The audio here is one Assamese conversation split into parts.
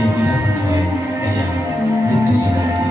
এই বিধাখন হ'লে এয়া মৃত্যু স্বীকাৰ কৰা।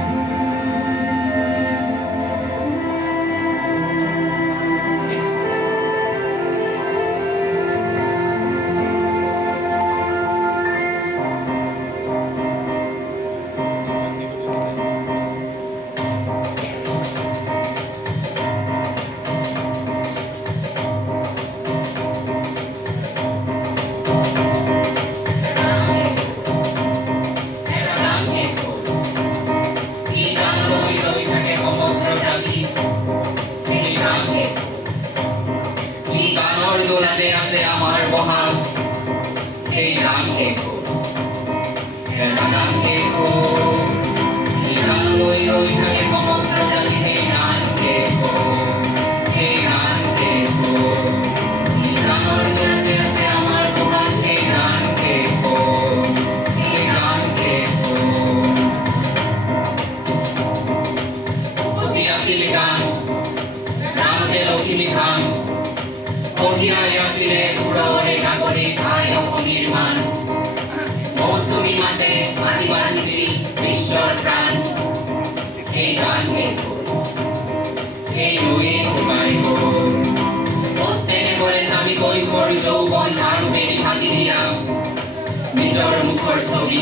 নিজৰ মুখৰ ছবি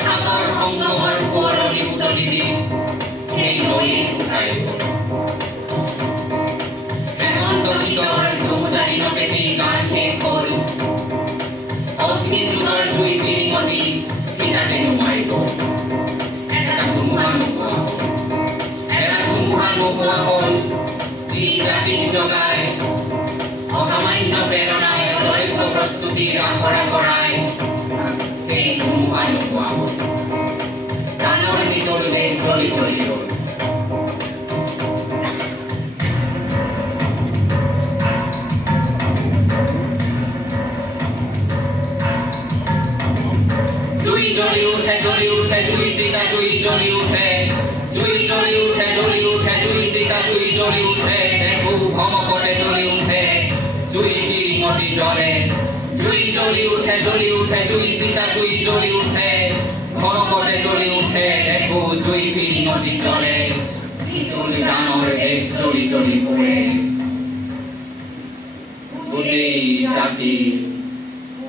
সাগৰ সংগমৰ সোঁৱৰণি উতলি দি সেই নৈ উঠাই গ'ল। হেমন্ত শীতৰ নৌজাৰিনতে সেই গান শেষ হ'ল। অগ্নি যুগৰ জুই পিৰিঙতি থিতাতে নুমাই গ'ল। এটা ধুমুহা নোহোৱা হ'ল যি জাতিক জগাই অসামান্য প্ৰেৰণাই দৈৱ প্ৰস্তুতিৰ আখৰা কৰাই সেই ধুমুহা নোহোৱা হ'ল। গানৰ ভিতৰতে জ্বলি জ্বলি ৰ'ল। জুই জ্বলি উঠে জুই চিতা জুই জ্বলি উঠে জুই জ্বলি উঠে জুই চিতা জুই জ্বলি উঠে বহু ভমকতে জ্বলি উঠে জুই পিৰিঙতি জ্বলে। জুই জ্বলি উঠে জুই চিতা জুই জ্বলি উঠে ভমকতে জ্বলি উঠে দেখো জুই পিৰিঙতি জ্বলে। বিতুল গানৰ দেশ জ্বলি জ্বলি পৰে। গোটেই জাতিৰ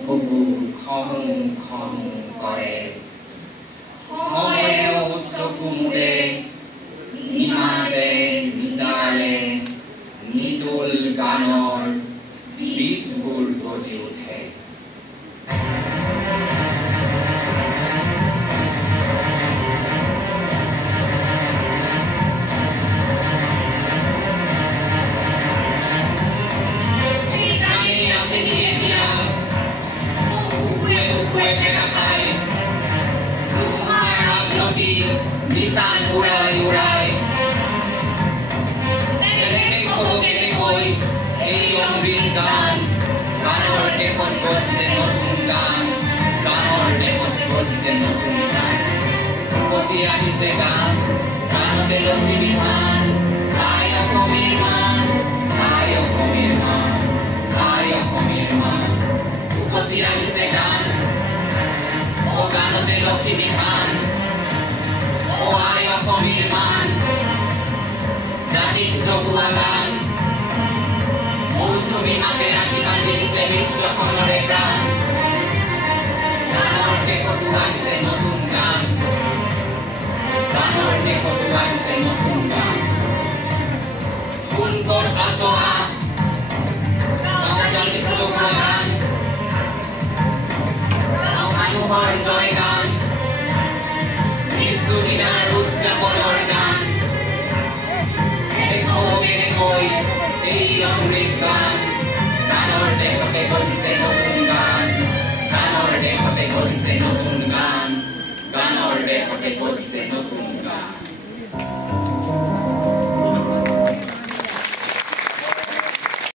বুকু খহু খহু কৰে। সময়েও চকু মুদে নিমাতে নিতালে নিতুল গানৰ বীজবোৰ গজি উঠে। Nisan urai urai Keneke kobo kenekoi Eyong ringan Ganor kepot bose notunggan Ganor kepot bose notunggan Posia hisegan Gano telong himihan Kaya komirman Kaya komirman Kaya komirman Posia hisegan O gano telong himihan O ayaw komirman Jating jogualan Musuh mimake akibat diri se বিশ্ব খনরে প্রাণ গানৰ কটুৱাই se নতুন গান গানৰ কটুৱাই se নতুন গান কোনকৰ আশা নজল যোগান মানুহৰ জয় গান মৃত্যুজিনাৰ উদযাপনৰ গান কৈ এই অমৃত গান গানৰ দেশতে গজিছে নতুন গান গানৰ দেশতে গজিছে নতুন গান গানৰ দেশতে গজিছে নতুন গান